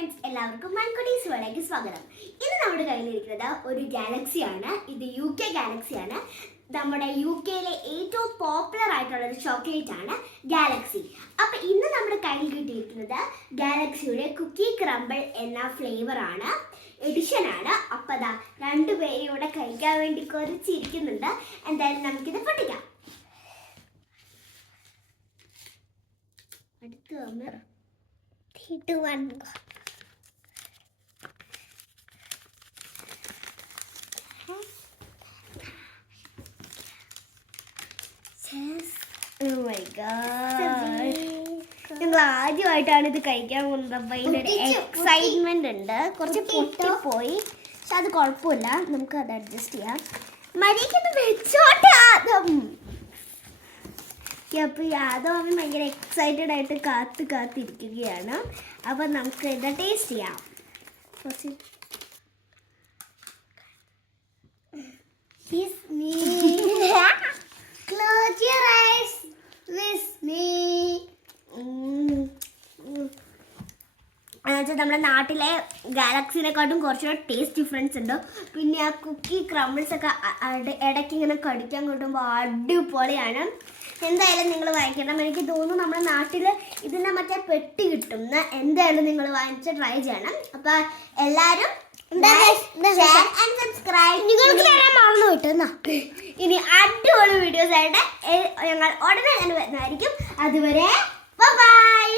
Friends, എല്ലാവർക്കും മൺകുട്ടീസ് വേളയ്ക്ക് സ്വാഗതം. ഇന്ന് നമ്മുടെ കയ്യിലിരിക്കുന്നത് ഒരു ഗാലക്സിയാണ്. ഇത് UK ഗാലക്സിയാണ്. നമ്മുടെ UKയിലെ ഏറ്റവും പോപ്പുലർ ആയിട്ടുള്ള ഒരു ചോക്ലേറ്റ് ആണ് ഗാലക്സി. അപ്പം ഇന്ന് നമ്മുടെ കയ്യിൽ കിട്ടിയിരിക്കുന്നത് ഗാലക്സിയുടെ കുക്കി ക്രംബിൾ എന്ന ഫ്ലേവർ ആണ്, എഡിഷൻ ആണ്. അപ്പം അതാ രണ്ടുപേരും ഇവിടെ കഴിക്കാൻ വേണ്ടി കുറച്ചിരിക്കുന്നുണ്ട്. എന്തായാലും നമുക്കിത് പൊട്ടിക്കാം. അടുത്ത് വന്ന് 3, 2, 1 go. Oh my god. ഞങ്ങൾ ആദ്യമായിട്ടാണ് ഇത് കഴിക്കാൻ പോകുന്നത്. അപ്പം അതിൻ്റെ എക്സൈറ്റ്മെന്റ് ഉണ്ട്. കുറച്ച് പൊട്ടിപ്പോയി, പക്ഷെ അത് കുഴപ്പമില്ല, നമുക്ക് അത് അഡ്ജസ്റ്റ് ചെയ്യാം. മര്യാദയ്ക്ക് വെച്ചോട്ടെ ആദം. അപ്പോൾ യാദവ് അവൻ ഭയങ്കര എക്സൈറ്റഡ് ആയിട്ട് കാത്തിരിക്കുകയാണ്. അപ്പം നമുക്ക് ഇത് ടേസ്റ്റ് ചെയ്യാം. Close your eyes with me. നമ്മുടെ നാട്ടിലെ ഗാലക്സിനെക്കാട്ടും കുറച്ചുകൂടെ ടേസ്റ്റ് ഡിഫറൻസ് ഉണ്ട്. പിന്നെ ആ കുക്കി ക്രംബിൾസ് ഒക്കെ ഇടയ്ക്ക് ഇങ്ങനെ കടിക്കാൻ കിട്ടുമ്പോൾ അടിപൊളിയാണ്. എന്തായാലും നിങ്ങൾ വാങ്ങിക്കണം. എനിക്ക് തോന്നുന്നു നമ്മുടെ നാട്ടിൽ ഇതിൻ്റെ മറ്റേ പെട്ടി കിട്ടും. എന്തായാലും നിങ്ങൾ വാങ്ങിച്ച് ട്രൈ ചെയ്യണം. അപ്പം എല്ലാവരും ഇനി അടിപൊളി വീഡിയോസ് ആയിട്ട് ഞങ്ങൾ ഉടനെ തന്നെ വരുന്നതായിരിക്കും. അതുവരെ ബൈ.